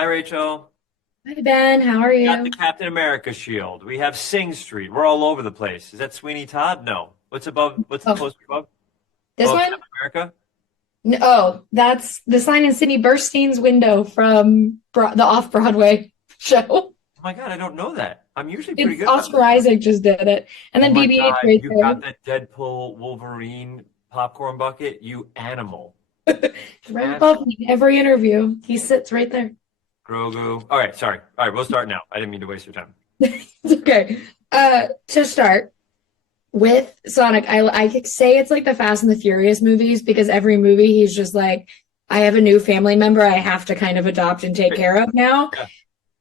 Hi, Rachel. Hi Ben, how are We got the you? Captain America shield. We have Sing Street. We're all over the place. Is that Sweeney Todd? No. What's above? What's the Oh, poster above? this Above one? Captain America? Oh, that's the sign in Sydney Burstein's window from the off-Broadway show. Oh my God, I don't know that. I'm usually pretty It's good about Oscar this stuff. Isaac just did it. And Oh then my BB-8 God, right you there. got that Deadpool Wolverine popcorn bucket? You animal. Right That's above me in every interview. He sits right there. Grogu. All right, sorry. All right, we'll start now. I didn't mean to waste your time. It's okay. To start with Sonic, I could say it's like the Fast and the Furious movies because every movie he's just like, I have a new family member I have to kind of adopt and take care of now. Yeah.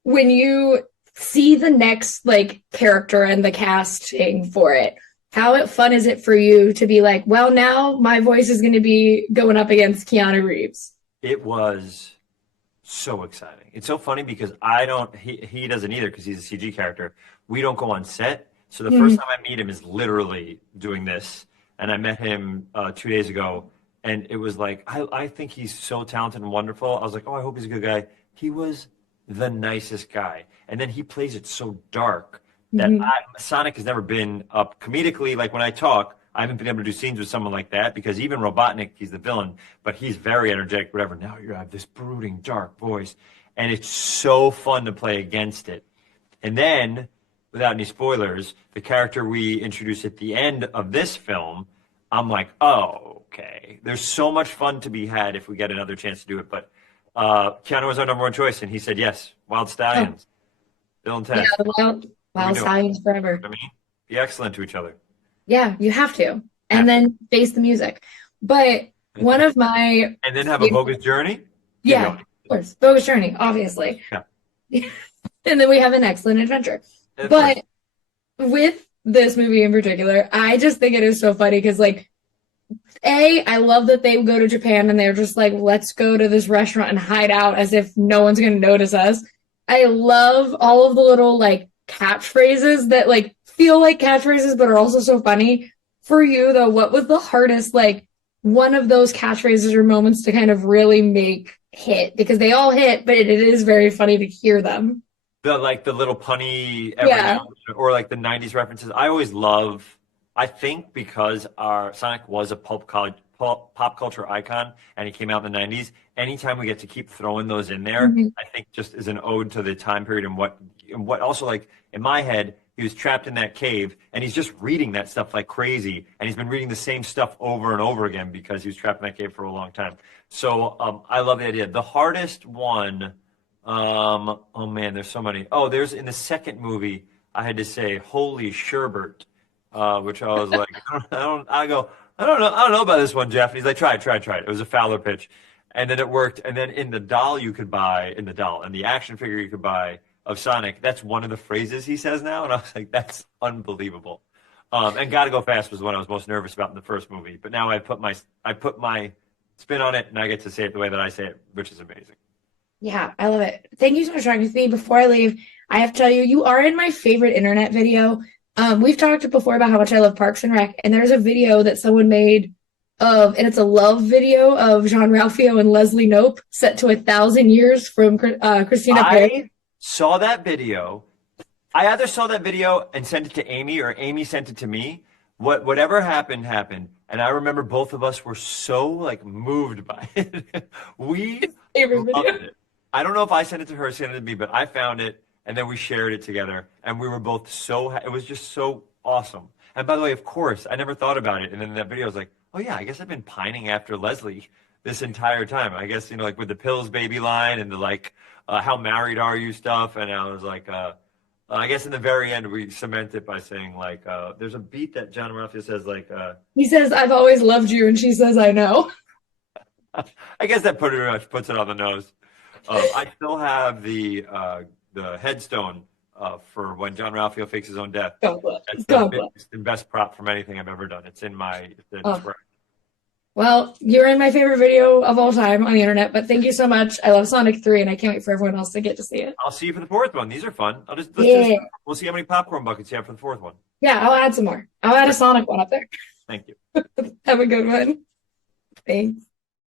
When you see the next like character and the casting for it, how fun is it for you to be like, well, now my voice is going to be going up against Keanu Reeves? It was so exciting. It's so funny because I don't, he doesn't either because he's a CG character. We don't go on set. So the first Mm, time I meet him is literally doing this. And I met him 2 days ago. And it was like, I think he's so talented and wonderful. I was like, oh, I hope he's a good guy. He was the nicest guy. And then he plays it so dark that mhm. Sonic has never been up comedically. Like when I talk, I haven't been able to do scenes with someone like that because even Robotnik, he's the villain, but he's very energetic, whatever. Now you have this brooding, dark voice, and it's so fun to play against it. And then, without any spoilers, the character we introduce at the end of this film, I'm like, oh, okay. There's so much fun to be had if we get another chance to do it. But Keanu was our number one choice, and he said yes. Wild Oh, Stallions, Bill and yeah, Ted. the What are we wild doing? stallions forever. I mean, be excellent to each other. Yeah, you have to. And Have to. then face the music. But one of my And then have a favorite, bogus journey. Keep yeah, going. of course, Bogus Journey, obviously. Yeah, And then we have an excellent adventure. of course. But with this movie in particular, I just think it is so funny because, like, I love that they go to Japan and they're just like, let's go to this restaurant and hide out as if no one's going to notice us. I love all of the little, like, catchphrases that, like, feel like catchphrases but are also so funny. For you, though, what was the hardest, like, one of those catchphrases or moments to kind of really make hit? Because they all hit, but it is very funny to hear them. The like the little punny every Yeah. now and then, or like the 90s references. I always love, I think because our Sonic was a pop culture icon and he came out in the 90s, anytime we get to keep throwing those in there, Mhm. I think just is an ode to the time period and what also like in my head, he was trapped in that cave and he's just reading that stuff like crazy and he's been reading the same stuff over and over again because he was trapped in that cave for a long time. So I love the idea. The hardest one. Oh man, there's so many. Oh, there's in the second movie, I had to say, "Holy sherbert," which I was like, I don't know about this one, Jeff. And he's like, try it. It was a Fowler pitch, and then it worked. And then in the doll you could buy, in the doll, and the action figure you could buy of Sonic, that's one of the phrases he says now, and I was like, that's unbelievable. And "Gotta Go Fast" was the one I was most nervous about in the first movie, but now I put my spin on it, and I get to say it the way that I say it, which is amazing. Yeah, I love it. Thank you so much for talking with me. Before I leave, I have to tell you, you are in my favorite internet video. We've talked before about how much I love Parks and Rec, and there's a video that someone made and it's a love video of Jean-Ralphio and Leslie Knope set to 1,000 years from Christina Perri. I saw that video. I either saw that video and sent it to Amy or Amy sent it to me. Whatever happened happened, and I remember both of us were so like moved by it. We Favorite loved video. it. I don't know if I sent it to her, sent it to me, but I found it and then we shared it together and we were both it was just so awesome. And by the way, of course, I never thought about it. And then in that video, I was like, oh yeah, I guess I've been pining after Leslie this entire time. I guess, like with the pills baby line and the like, how married are you stuff. And I was like, I guess in the very end, we cement it by saying like, there's a beat that Jean-Ralphio says like, He says, I've always loved you, and she says, I know. I guess that pretty much puts it on the nose. I still have the headstone for when Jean-Ralphio fakes his own death. God bless. That's the God bless. biggest and best prop from anything I've ever done. It's in Oh, square. well, you're in my favorite video of all time on the internet, but thank you so much. I love Sonic 3, and I can't wait for everyone else to get to see it. I'll see you for the fourth one. These are fun. Let's just Yeah. we'll see how many popcorn buckets you have for the fourth one. Yeah, I'll add some more. I'll add a Sonic one up there. Thank you. Have a good one. Thanks.